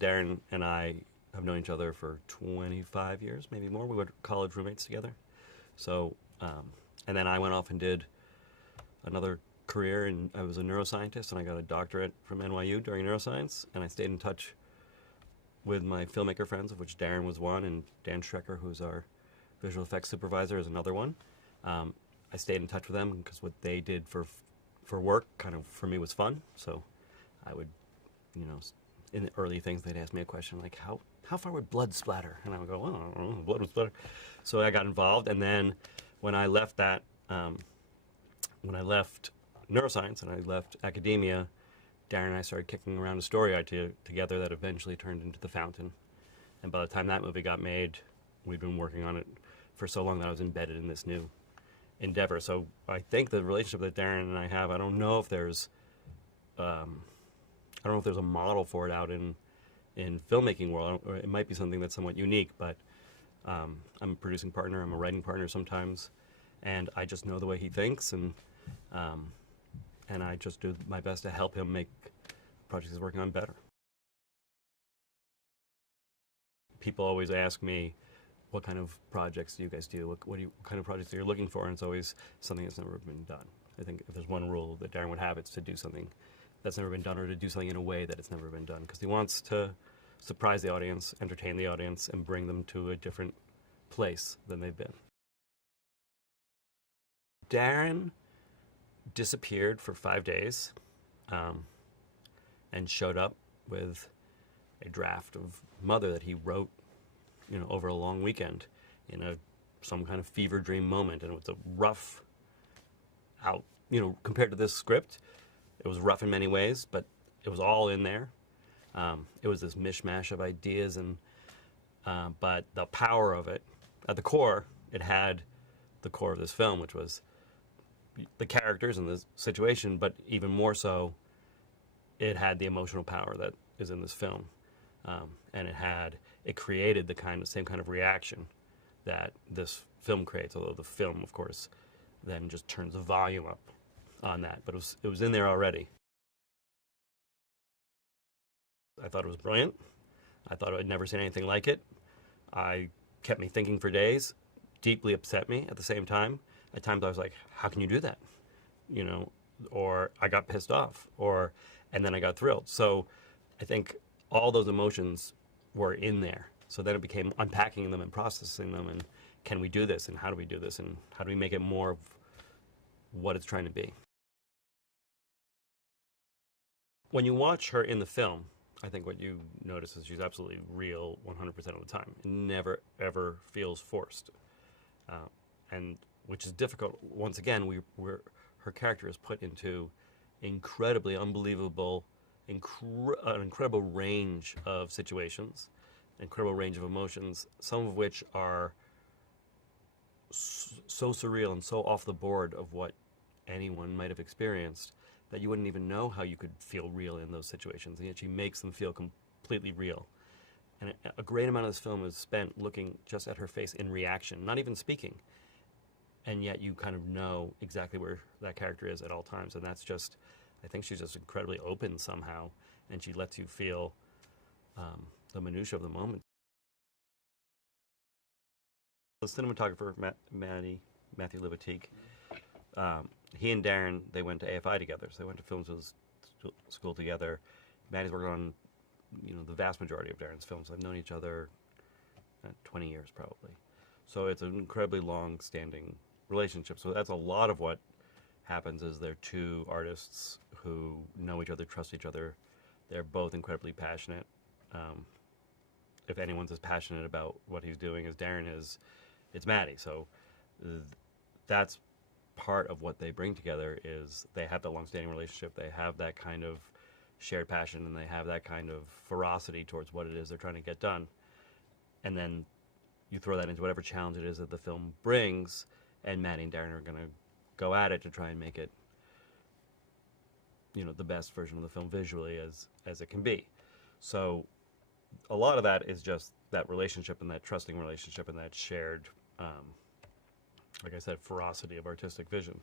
Darren and I have known each other for 25 years, maybe more. We were college roommates together. So, and then I went off and did another career, and I was a neuroscientist, and I got a doctorate from NYU during neuroscience, and I stayed in touch with my filmmaker friends, of which Darren was one, and Dan Schrecker, who's our visual effects supervisor, is another one. I stayed in touch with them because what they did for work, kind of for me, was fun. So I would, you know, in the early things, they'd ask me a question like, how far would blood splatter? And I would go, oh, I don't know, blood would splatter. So I got involved, and then when I left that, when I left neuroscience and I left academia, Darren and I started kicking around a story idea together that eventually turned into The Fountain. And by the time that movie got made, we'd been working on it for so long that I was embedded in this new endeavor. So I think the relationship that Darren and I have, I don't know if there's a model for it out in filmmaking world. Or it might be something that's somewhat unique, but I'm a producing partner, I'm a writing partner sometimes, and I just know the way he thinks, and I just do my best to help him make projects he's working on better. People always ask me, what kind of projects do you guys do? What kind of projects are you looking for? And it's always something that's never been done. I think if there's one rule that Darren would have, it's to do something that's never been done, or to do something in a way that it's never been done, because he wants to surprise the audience, entertain the audience, and bring them to a different place than they've been. Darren disappeared for 5 days and showed up with a draft of Mother that he wrote, you know, over a long weekend in some kind of fever dream moment. And it was a rough out, you know, compared to this script, it was rough in many ways, but it was all in there. It was this mishmash of ideas, and but the power of it, at the core, it had the core of this film, which was the characters and the situation, but even more so, it had the emotional power that is in this film. And it created the same kind of reaction that this film creates, although the film, of course, then just turns the volume up on that. But it was in there already. I thought it was brilliant. I thought I'd never seen anything like it. I kept me thinking for days, deeply upset me at the same time. At times I was like, how can you do that? You know, or I got pissed off, and then I got thrilled. So I think all those emotions were in there. So then it became unpacking them and processing them, and can we do this, and how do we do this, and how do we make it more of what it's trying to be? When you watch her in the film, I think what you notice is she's absolutely real 100% of the time. It never, ever feels forced. And which is difficult. Once again, her character is put into incredibly unbelievable, an incredible range of situations, an incredible range of emotions, some of which are so surreal and so off the board of what anyone might have experienced that you wouldn't even know how you could feel real in those situations, and yet she makes them feel completely real. And a great amount of this film is spent looking just at her face in reaction, not even speaking. And yet you kind of know exactly where that character is at all times. And that's just, I think she's just incredibly open somehow, and she lets you feel the minutiae of the moment. The cinematographer, Matthew Libatique, he and Darren, they went to AFI together, so they went to film school together. Maddie's worked on, you know, the vast majority of Darren's films. I've known each other 20 years probably. So it's an incredibly long-standing relationship. So that's a lot of what happens is they're two artists who know each other, trust each other. They're both incredibly passionate. If anyone's as passionate about what he's doing as Darren is, it's Maddie. So that's part of what they bring together, is they have that long-standing relationship. They have that kind of shared passion, and they have that kind of ferocity towards what it is they're trying to get done. And then you throw that into whatever challenge it is that the film brings, and Maddie and Darren are going to go at it to try and make it, you know, the best version of the film visually as it can be. So a lot of that is just that relationship, and that trusting relationship, and that shared, like I said, ferocity of artistic vision.